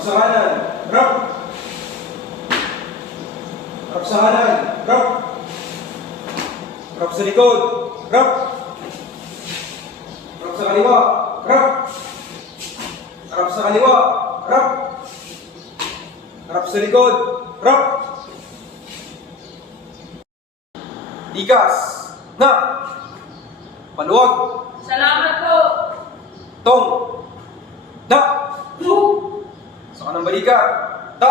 Harap sa kanan. Harap. Harap sa kanan. Harap. Harap sa likod. Harap. Harap sa kaliwa. Harap. Harap sa kaliwa. Harap. Harap sa likod. Harap. Likas. Na. Paluwag. Salamat po. Tong. Da. Sa kanang balikat. Da.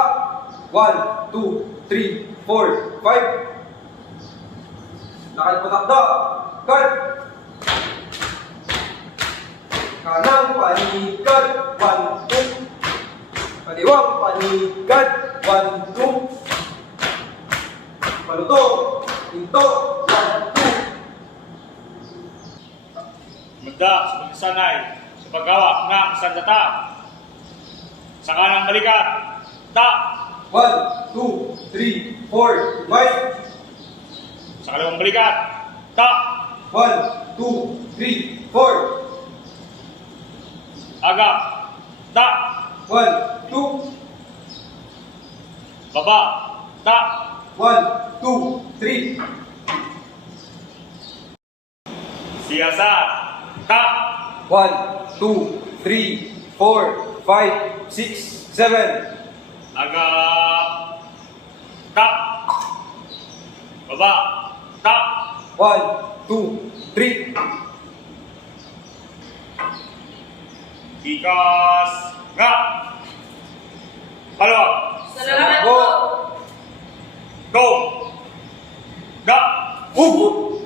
1, 2, 3, 4, 5. Lakad patakda. Cut. Kanang panikat. 1, 2. Kaliwang panikat. 1, 2. Paluto. Pinto. 1, 2. Manda sa pagsanay sa paggawa ng sandata. Sa kanang balikat, ta. 1, 2, 3, 4, 5. Sa kaliwang balikat, ta. 1, 2, 3, 4. Agap, ta. 1, 2. Baba, ta. 1, 2, 3. Siyasat, ta. 1, 2, 3, 4, 5, 6, 7. Agap, ta. Baba, ta. 1, 2, 3. Ikas, nga. Halo, Salamat Go. po. go. Ga. Upo.